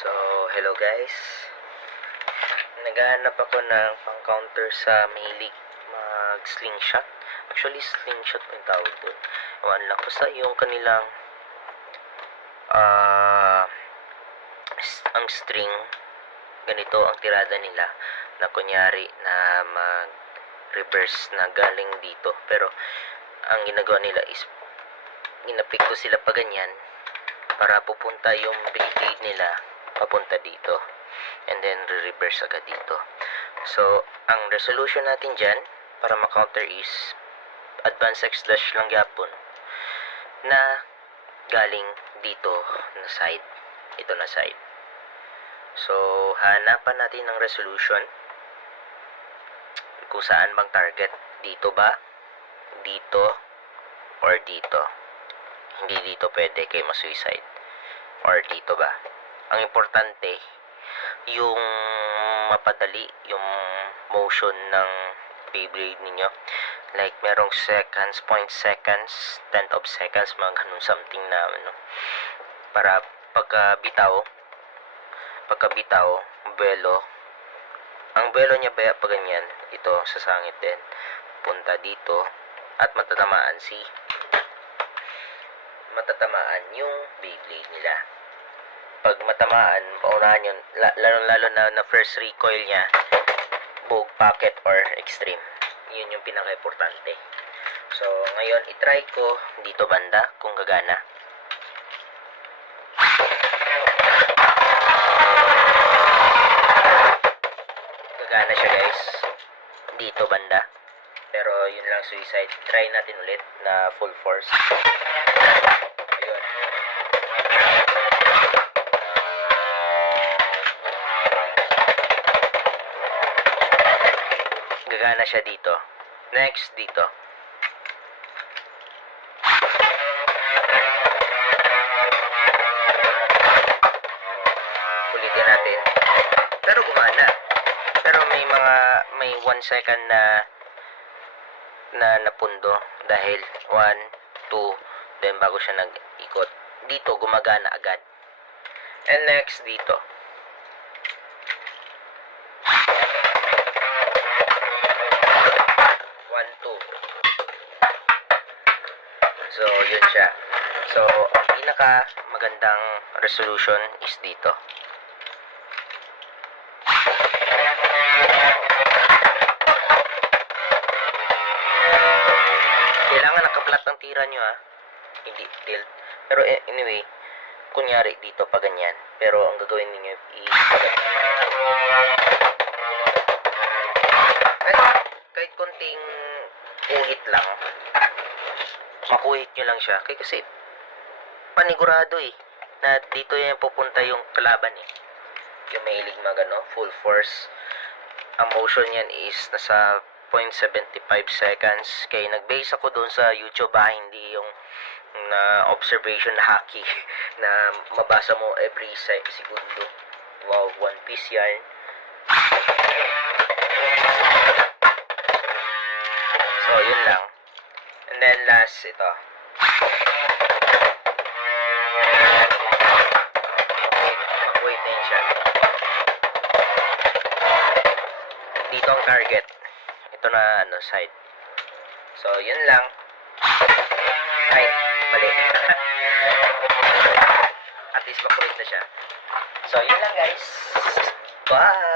So, hello guys. Naghahanap ako ng pang-counter sa mahilig mag-slingshot. Actually, slingshot yung tawag dun. Ewan lang. Basta yung kanilang ang string, ganito ang tirada nila na kunyari na mag-reverse na galing dito. Pero, ang ginagawa nila is ginapikto sila pa ganyan para pupunta yung blade nila papunta dito. And then, re-reverse agad dito. So, ang resolution natin dyan para ma-counter is advance X dash lang yapon na galing dito na side. Ito na side. So, hanapan natin ng resolution kung saan bang target. Dito ba? Dito? Or dito? Hindi dito pwede kay ma-suicide. Or dito ba? Ang importante, yung mapadali yung motion ng Beyblade ninyo. Like, merong seconds, 0.seconds, 10th of seconds, mga ganun something na, para pagkabitaw, buwelo, ang buwelo niya ba pa ganyan, ito, sasangit din, punta dito, at matatamaan yung Beyblade nila. Pag matamaan, paunahan yun, lalo na first recoil niya, bogue, pocket, or extreme. Yun yung pinaka-importante. So, ngayon, itry ko dito banda, kung gagana. Gagana siya, guys. Dito banda. Pero, yun lang suicide. Try natin ulit na full force. Ayun. Gagana siya dito. Next, dito. Ulitin natin. Pero gumana. Pero may 1 second na napundo dahil 1, 2, then bago siya nag-ikot. Dito gumagana agad. And next, dito. So, yun siya. So, ang pinaka magandang resolution is dito. Kailangan nakaplat ang tira nyo, ha. Hindi tilt. Pero anyway, kunyari dito pa ganyan. Pero ang gagawin niyo is kahit konting uhit lang, makuhit nyo lang siya. Kasi panigurado na dito yan pupunta yung kalaban yung mahilig full force. Ang motion yan is nasa 0.75 seconds. Kaya nag-base ako doon sa YouTube, hindi yung na observation na hockey na mabasa mo every segundo. Wow, One Piece yan. So, yun lang. And then last, ito. Wait na yun siya. Dito ang target. Ito na, side. So, yun lang. Ay, mali. At least makulit na siya. So, yun lang guys. Bye!